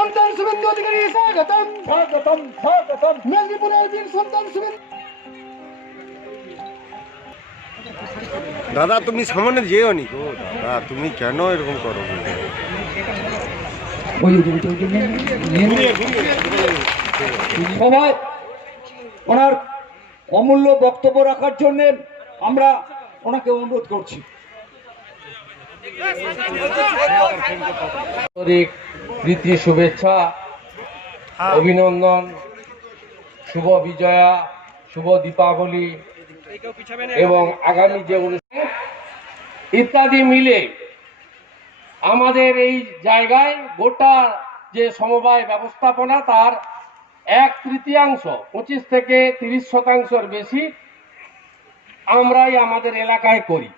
সন্তান শুভেন্দু অধিকারী স্বাগতম স্বাগতম স্বাগতম। মেদিনীপুরের বীর সন্তান শুভেন্দু। দাদা তুমি সামনে যেও নি গো দাদা, তুমি কেন এরকম করো? সবাই ওনার অমূল্য বক্তব্য রাখার জন্য আমরা ওনাকে অনুরোধ করছি। প্রীতি, শুভেচ্ছা, অভিনন্দন, শুভ বিজয়া, শুভ দীপাবলি এবং আগামী যে অনুষ্ঠান ইত্যাদি মিলে আমাদের এই জায়গায় গোটা যে সমবায় ব্যবস্থাপনা তার 1/3 25 থেকে 30% বেশি আমরাই আমাদের এলাকায় করি।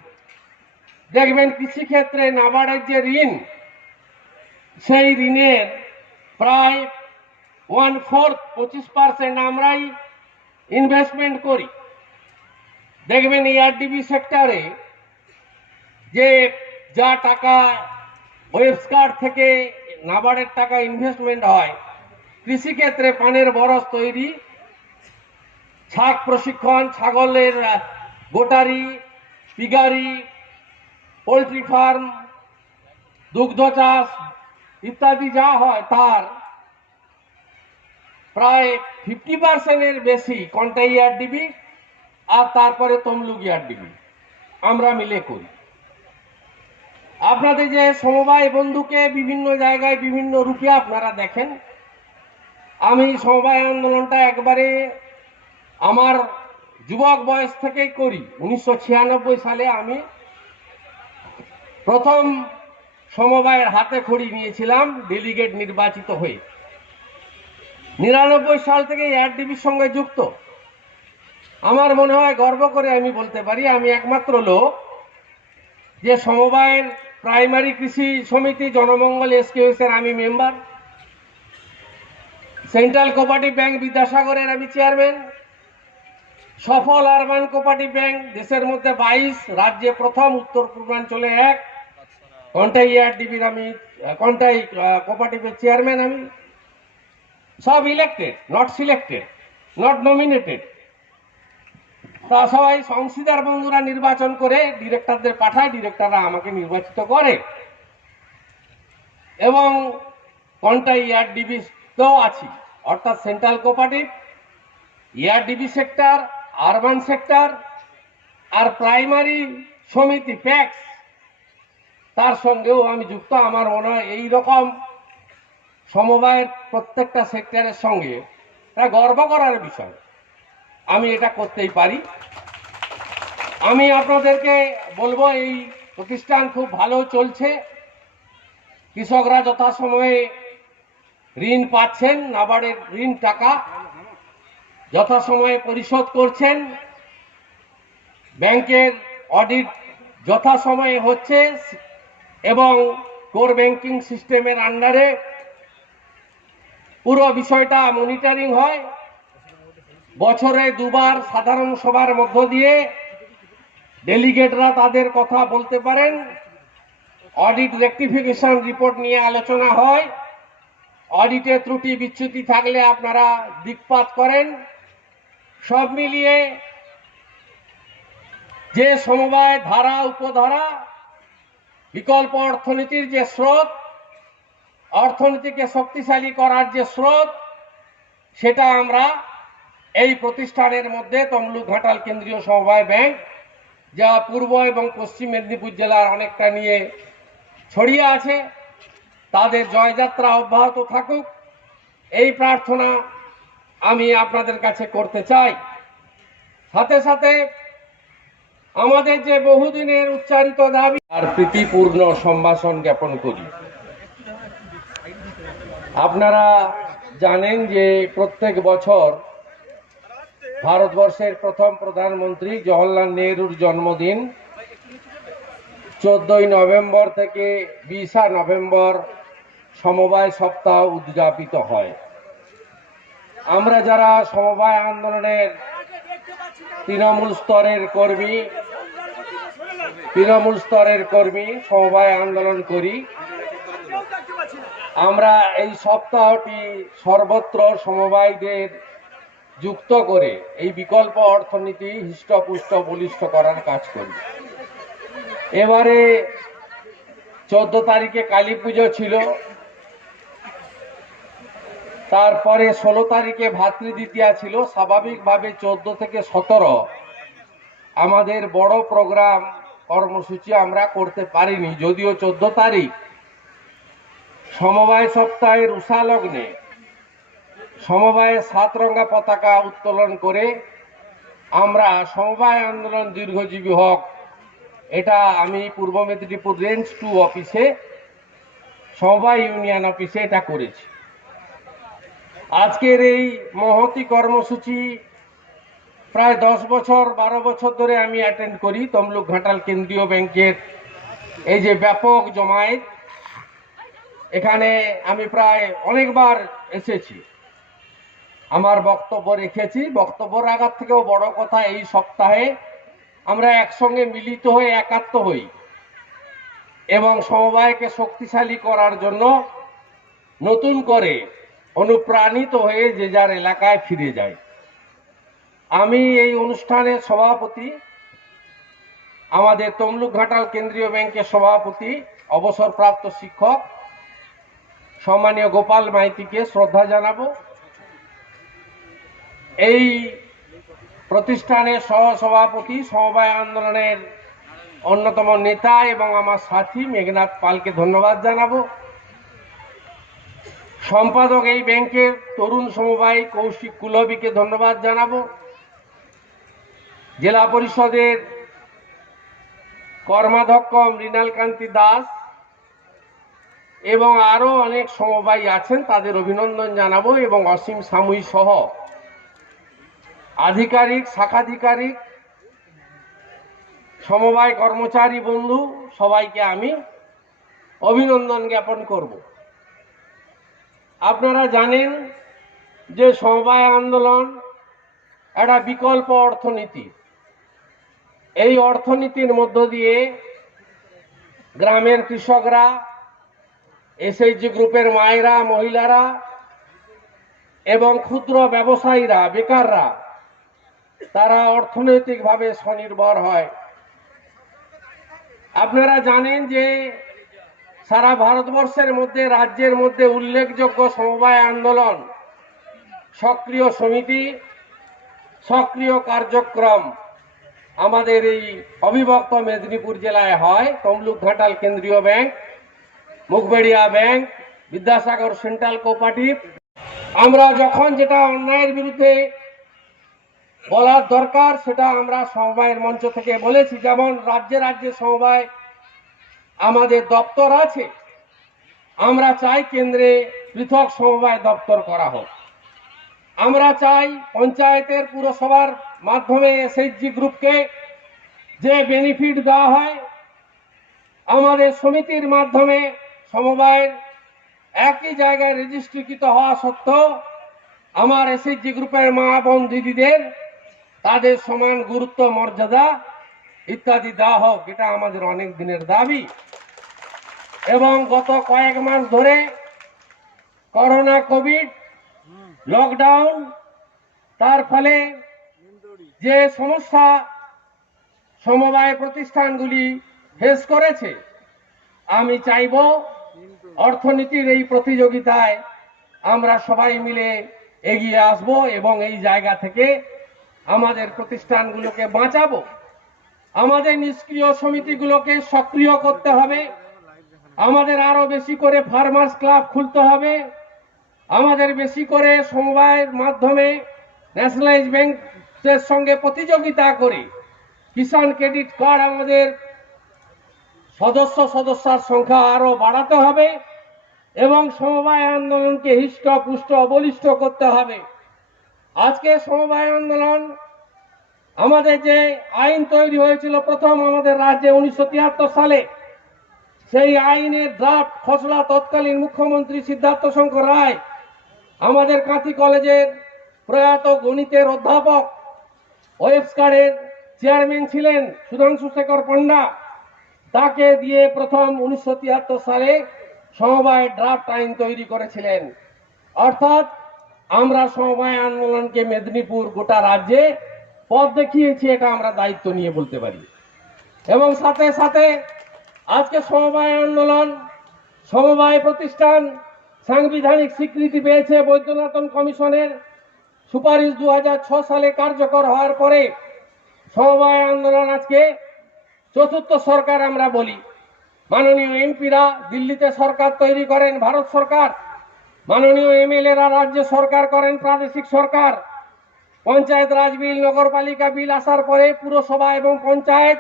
দেখবেন কৃষিক্ষেত্রে নাবার্ডের যে ঋণ, সেই ঋণের প্রায় 1/4 25% আমরাই ইনভেস্টমেন্ট করি। দেখবেন এআরডিবি সেক্টরে যে যা টাকা ওয়েবস্কার্ট থেকে নাবার্ডের টাকা ইনভেস্টমেন্ট হয়, কৃষিক্ষেত্রে পানের বরজ তৈরি, ছাগ প্রশিক্ষণ, ছাগলের গোটারি, পিগারি, পোলট্রি ফার্ম, দুগ্ধ চাষ ইত্যাদি যা হয় তার প্রায় 50%-এর বেশি কন্টাই এআরডিবি আর তারপরে তমলুক এআরডিবি আমরা মিলে করি। আপনাদের যে সমবায় বন্ধুকে বিভিন্ন জায়গায় বিভিন্ন রূপে আপনারা দেখেন, আমি সমবায় আন্দোলনটা একবারে আমার যুবক বয়স থেকেই করি। 1996 সালে আমি প্রথম সমবায়ের হাতে খড়ি নিয়েছিলাম ডেলিগেট নির্বাচিত হয়ে। 99 সাল থেকে এআরডিবির সঙ্গে যুক্ত। আমার মনে হয় গর্ব করে আমি বলতে পারি আমি একমাত্র লোক যে সমবায়ের প্রাইমারি কৃষি সমিতি জনমঙ্গল এসকেএস এর আমি মেম্বার, সেন্ট্রাল কোঅপারেটিভ ব্যাংক বিদ্যাসাগরের আমি চেয়ারম্যান, সফল আরবান কোঅপারেটিভ ব্যাংক দেশের মধ্যে 22, রাজ্যে প্রথম, উত্তর পূর্বাঞ্চলে 1, কন্টাই এআরডিবির আমি কন্টাই কোঅপারেটিভের চেয়ারম্যান। আমি সব elected, not selected, not nominated. তা সবাই অংশীদার বন্ধুরা নির্বাচন করে ডিরেক্টরদের পাঠায়, ডিরেক্টররা আমাকে নির্বাচিত করে এবং কন্টাই এআরডিবিতেও আছি, অর্থাৎ central cooperative, ARDB sector, urban sector আর প্রাইমারি সমিতি প্যাক্স, তার সঙ্গেও আমি যুক্ত। আমার মনে হয় এইরকম সমবায়ের প্রত্যেকটা সেক্টরের সঙ্গে এটা গর্ব করার বিষয়, আমি এটা করতেই পারি। আমি আপনাদেরকে বলবো এই প্রতিষ্ঠান খুব ভালো চলছে, কৃষকরা যথাসময়ে ঋণ পাচ্ছেন, নাবার্ডের ঋণ টাকা যথাসময়ে পরিশোধ করছেন, ব্যাংকের অডিট যথাসময়ে হচ্ছে এবং কোর ব্যাংকিং সিস্টেমের আন্ডারে পুরো বিষয়টা মনিটরিং হয়। বছরে 2 বার সাধারণ সভার মধ্য দিয়ে ডেলিগেটরা তাদের কথা বলতে পারেন, অডিট রেকটিফিকেশন রিপোর্ট নিয়ে আলোচনা হয়, অডিটে ত্রুটি বিচ্যুতি থাকলে আপনারা দিকপাত করেন। সব মিলিয়ে যে সমবায় ধারা, উপধারা, বিকল্প অর্থনীতির যে স্রোত, অর্থনীতিকে শক্তিশালী করার যে স্রোত, সেটা আমরা এই প্রতিষ্ঠানের মধ্যে তমলুক ঘাটাল কেন্দ্রীয় সমবায় ব্যাংক, যা পূর্ব এবং পশ্চিম মেদিনীপুর জেলার অনেকটা নিয়ে ছড়িয়ে আছে, তাদের জয়যাত্রা অব্যাহত থাকুক এই প্রার্থনা আমি আপনাদের কাছে করতে চাই। সাথে সাথে আমাদের যে বহুদিনের উচ্চারিত দাবি আর প্রীতিপূর্ণ সম্ভাষণ জ্ঞাপন করি। আপনারা জানেন যে প্রত্যেক বছর ভারতবর্ষের প্রথম প্রধানমন্ত্রী জওহরলাল নেহরুর জন্মদিন 14 নভেম্বর থেকে 20 নভেম্বর সমবায় সপ্তাহ উদযাপিত হয়। আমরা যারা সমবায় আন্দোলনের তৃণমূল স্তরের কর্মী সমবায় আন্দোলন করি, আমরা এই সপ্তাহটি সর্বত্র সমবায়দের যুক্ত করে এই বিকল্প অর্থনীতি হৃষ্টপুষ্ট বলিষ্ঠ করার কাজ করি। এবারে 14 তারিখে কালী পুজো ছিল, তারপরে 16 তারিখে ভাতৃদ্বিতীয়া ছিল। স্বাভাবিকভাবে 14 থেকে 17 আমাদের বড় প্রোগ্রাম কর্মসূচি আমরা করতে পারিনি, যদিও 14 তারিখ সমবায় সপ্তাহের উষালগ্নে সমবায়ে 7 রঙা পতাকা উত্তোলন করে আমরা সমবায় আন্দোলন দীর্ঘজীবী হোক, এটা আমি পূর্ব মেদিনীপুর রেঞ্জ 2 অফিসে, সমবায় ইউনিয়ন অফিসে এটা করেছি। আজকের এই মহতি কর্মসূচি প্রায় 12 বছর ধরে আমি অ্যাটেন্ড করি। তমলুক ঘাটাল কেন্দ্রীয় ব্যাংকের এই যে ব্যাপক জমায়েত, এখানে আমি প্রায় অনেকবার এসেছি, আমার বক্তব্য রেখেছি। বক্তব্য রাখার থেকেও বড় কথা, এই সপ্তাহে আমরা একসঙ্গে মিলিত হয়ে একাত্ম হই এবং সমবায়কে শক্তিশালী করার জন্য নতুন করে অনুপ্রাণিত হয়ে যে যার এলাকায় ফিরে যায়। আমি এই অনুষ্ঠানের সভাপতি, আমাদের তমলুক ঘাটাল কেন্দ্রীয় ব্যাংকের সভাপতি অবসরপ্রাপ্ত শিক্ষক সম্মানীয় গোপাল মাইতিকে শ্রদ্ধা জানাবো। এই প্রতিষ্ঠানের সহসভাপতি, সমবায় আন্দোলনের অন্যতম নেতা এবং আমার সাথী মেঘনাথ পালকে ধন্যবাদ জানাবো। সম্পাদক এই ব্যাংকের তরুণ সমবায় কৌশিক কুলবিকে ধন্যবাদ জানাবো। জেলা পরিষদের কর্মাধ্যক্ষ মৃণাল কান্তি দাস এবং আরো অনেক সমবায়ী আছেন, তাদের অভিনন্দন জানাবো। এবং অসীম সামুই সহ আধিকারিক, শাখাধিকারিক, সমবায় কর্মচারী বন্ধু সবাইকে আমি অভিনন্দন জ্ঞাপন করব। আপনারা জানেন যে সমবায় আন্দোলন একটা বিকল্প অর্থনীতি। এই অর্থনীতির মধ্য দিয়ে গ্রামের কৃষকরা, এসএইচজি গ্রুপের মায়েরা, মহিলারা এবং ক্ষুদ্র ব্যবসায়ীরা, বেকাররা, তারা অর্থনৈতিকভাবে স্বনির্ভর হয়। আপনারা জানেন যে সারা ভারতবর্ষের মধ্যে, রাজ্যের মধ্যে উল্লেখযোগ্য সমবায় আন্দোলন, সক্রিয় সমিতি, সক্রিয় কার্যক্রম আমাদের এই অবিভক্ত মেদিনীপুর জেলায় হয়। তমলুক ঘাটাল কেন্দ্রীয় bank, Mukhberia bank, Vidyasagar central cooperative. আমরা যখন যেটা অন্যায়ের বিরুদ্ধে বলার দরকার সেটা আমরা সমবায়ের মঞ্চ থেকে বলেছি। যেমন রাজ্যে রাজ্যে সমবায় আমাদের দপ্তর আছে, আমরা চাই কেন্দ্রে পৃথক সমবায় দপ্তর করা হোক। আমরা চাই পঞ্চায়েতের, পুরসভার মাধ্যমে এসএইচজি গ্রুপকে যে বেনিফিট দেওয়া হয়, আমাদের সমিতির মাধ্যমে সমবায়ের একই জায়গায় রেজিস্ট্রিকৃত হওয়া সত্ত্বেও আমার এসএইচজি গ্রুপের মা বোন দিদিদের তাদের সমান গুরুত্ব, মর্যাদা ইত্যাদি দেওয়া হোক, এটা আমাদের অনেক দিনের দাবি। এবং গত কয়েক মাস ধরে করোনা, কোভিড, লকডাউন, তার ফলে যে সমস্যা সমবায় প্রতিষ্ঠানগুলি ফেস করেছে, আমি চাইব অর্থনীতির এই প্রতিযোগিতায় আমরা সবাই মিলে এগিয়ে আসব এবং এই জায়গা থেকে আমাদের প্রতিষ্ঠানগুলোকে বাঁচাবো। আমাদের নিষ্ক্রিয় সমিতিগুলোকে সক্রিয় করতে হবে, আমাদের আরো বেশি করে ফার্মার্স ক্লাব খুলতে হবে, আমাদের বেশি করে সমবায়ের মাধ্যমে ন্যাশনালাইজ ব্যাংকের সঙ্গে প্রতিযোগিতা করে কিষাণ ক্রেডিট কার্ড আমাদের সদস্যার সংখ্যা আরো বাড়াতে হবে এবং সমবায় আন্দোলনকে হৃষ্টপুষ্ট বলিষ্ঠ করতে হবে। আজকে সমবায় আন্দোলন, আমাদের যে আইন তৈরি হয়েছিল প্রথম আমাদের রাজ্যে 1973 সালে, সেই আইনের ড্রাফট খসড়া তৎকালীন মুখ্যমন্ত্রী সিদ্ধার্থ শঙ্কর রায়, আমাদের কাঁথি কলেজের প্রয়াত গণিতের অধ্যাপক, ওয়েবস্কারের চেয়ারম্যান ছিলেন সুধাংশু শেখর পণ্ডা, তাকে দিয়ে প্রথম 1973 সালে সমবায় ড্রাফট আইন তৈরি করেছিলেন। অর্থাৎ আমরা সমবায় আন্দোলনকে মেদিনীপুর গোটা রাজ্যে পথ দেখিয়েছি, এটা আমরা দায়িত্ব নিয়ে বলতে পারি। এবং সাথে সাথে আজকে সমবায় আন্দোলন, সমবায় প্রতিষ্ঠান সাংবিধানিক স্বীকৃতি পেয়েছে বৈদ্যনাথন কমিশনের সুপারিশ 2006 সালে কার্যকর হওয়ার পরে সমবায় আন্দোলন আজকে চতুর্থ সরকার আমরা বলি। মাননীয় এমপিরা দিল্লিতে সরকার তৈরি করেন ভারত সরকার, মাননীয় এমএলএরা রাজ্য সরকার করেন প্রাদেশিক সরকার। পঞ্চায়েত রাজ বিল, নগরপালিকা বিল আসার পরে পুরসভা এবং পঞ্চায়েত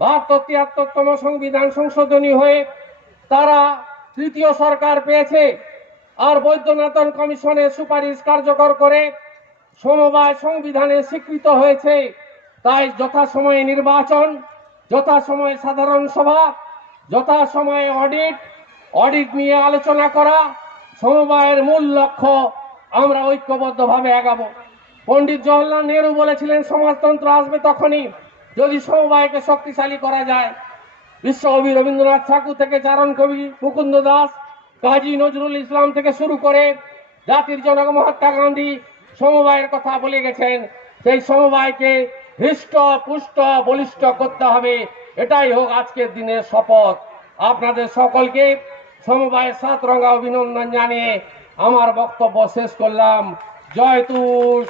72-73তম সংবিধান সংশোধনী হয়ে তারা তৃতীয় সরকার পেয়েছে। আর বৈদ্যনাথন কমিশনের সুপারিশ কার্যকর করে সমবায় সংবিধানে স্বীকৃত হয়েছে। তাই যথাসময়ে নির্বাচন, যথাসময়ে সাধারণ সভা, যথাসময়ে অডিট নিয়ে আলোচনা করা সমবায়ের মূল লক্ষ্য। আমরা ঐক্যবদ্ধভাবে আগাবো। পণ্ডিত জওহরলাল নেহরু বলেছিলেন সমাজতন্ত্র আসবে তখনই যদি সমবায়কে শক্তিশালী করা যায়। বিশ্বকবি রবীন্দ্রনাথ ঠাকুর থেকে চারণ কবি মুকুন্দ দাস, কাজী নজরুল ইসলাম থেকে শুরু করে জাতির জনক মহাত্মা গান্ধী সমবায়ের কথা বলে গেছেন। সেই সমবায়কে হৃষ্ট পুষ্ট বলিষ্ঠ করতে হবে, এটাই হোক আজকের দিনের শপথ। আপনাদের সকলকে সমবায়ের 7 রঙা অভিনন্দন জানিয়ে আমার বক্তব্য শেষ করলাম। জয়তু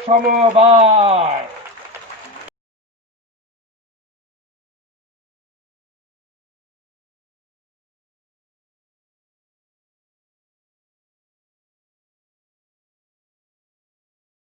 সমবায়।